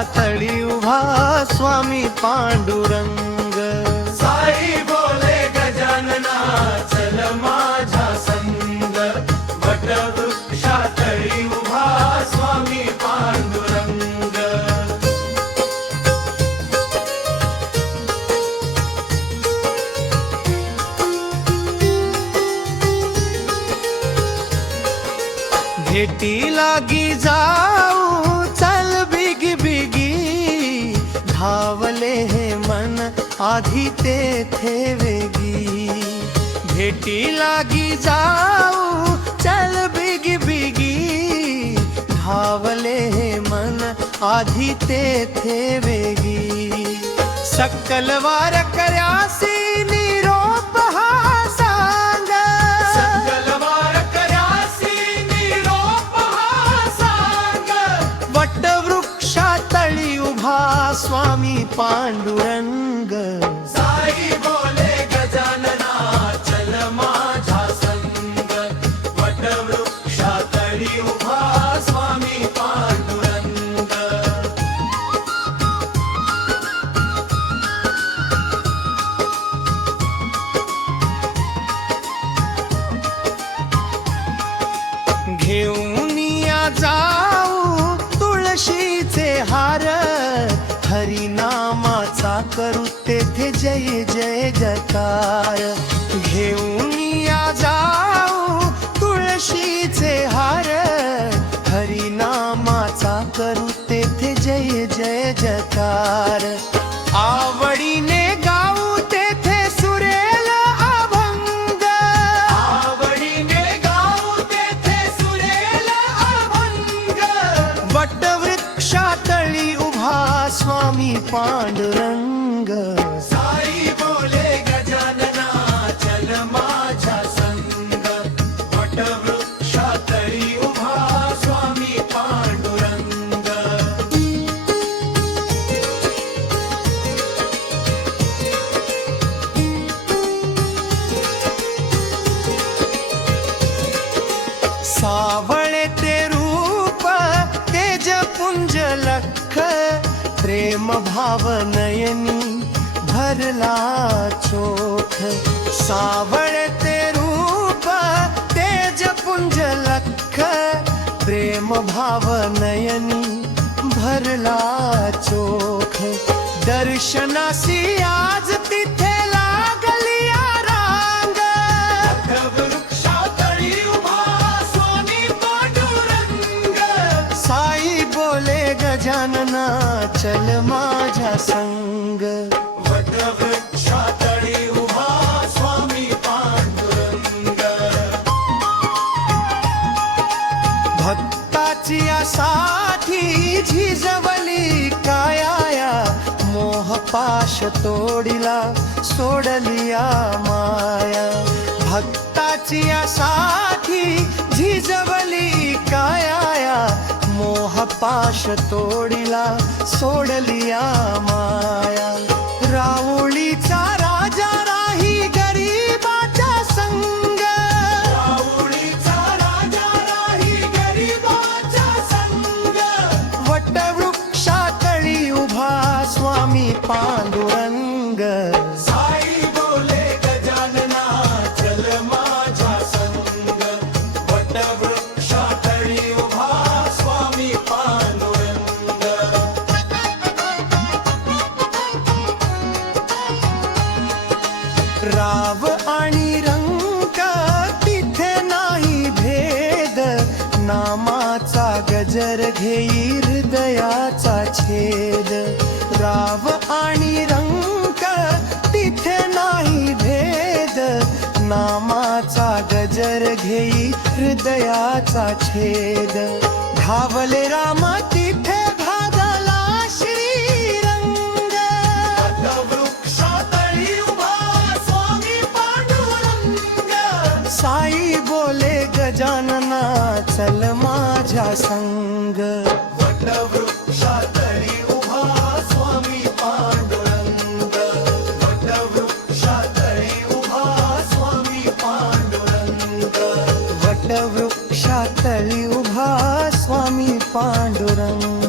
वृक्षातळी उभा स्वामी पांडुरंग। साई बोले गजानना चल माझ्या संग, वटवृक्षातळी उभा स्वामी पांडुरंग। भेटी लागी जाऊ चल बिगी बिगी, धावले हे मन आधी तेथे वेगी। भेटी लागी जाऊ चल बिगी बिगी, धावले हे मन आधी तेथे वेगी। सकल वार कर्यासी निरोप हा सांग, सकल वार कर्यासी निरोप हा सांग। वटवृक्षातळी उभा स्वामी पांडुरंग। साई बोले गजानना चल माझ्या संग, वटवृक्षातळी उभा स्वामी पांडुरंग। घेऊन या जाऊ तुळशीचे हार, हरिनामाचा करू तेथे जय जय जयकार। घेऊन या जाऊ तुळशीचे हार, हरिनामाचा करू तेथे जय जय जयकार। आवडीने गाऊ तेथे सुरेल अभंग, आवडीने गाऊ तेथे सुरेल अभंग। वटवृक्षातळी उभा स्वामी पांडुरंग। साई बोले गजानना चल माझ्या संग, वटवृक्षातळी उभा स्वामी पांडुरंग। सावळे ते रूप तेज पुंज लख, प्रेम भाव नयनी भरला चोख। सावळे ते रूप तेज पुंज लख, प्रेम भाव नयनी भरला चोख। दर्शनासी आज तिथे लागली रांग, वटवृक्षातळी उभा स्वामी पांडुरंग। साई बोले गजानना चल माझ्या संग। वटवृक्षातळी उभा स्वामी पांडुरंग। भक्ताची साठी झिजवली काया, मोहपाश तोडिला सोडलिया माया। भक्ताची साठी झिजवली काया, मोहपाश तोडिला सोडलिया माया। राऊळीचा राजा राही गरीबाच्या संग, राऊळीचा राजा राही गरीबाच्या संग। वटवृक्षातळी उभा स्वामी पांडुरंग। साई बोले गजानना चल माझ्या संग, वटवृक्षातळी उभा स्वामी पांडुरंग। राव आणि रंग तिथे नाही भेद, नामाचा गजर घेई हृदयाचा छेद। राव आणि रंग तिथे नाही भेद, नामाचा गजर घेई हृदयाचा छेद। धावले राम तिथे भागला श्रीरंग, वटवृक्षातळी उभा स्वामी पांडुरंग। साई बोले गजानना चल माझ्या संग। वटवृक्षातळी उभा स्वामी पांडुरंग, वटवृक्षातळी उभा स्वामी पांडुरंग। वटवृक्षातळी उभा स्वामी पांडुरंग।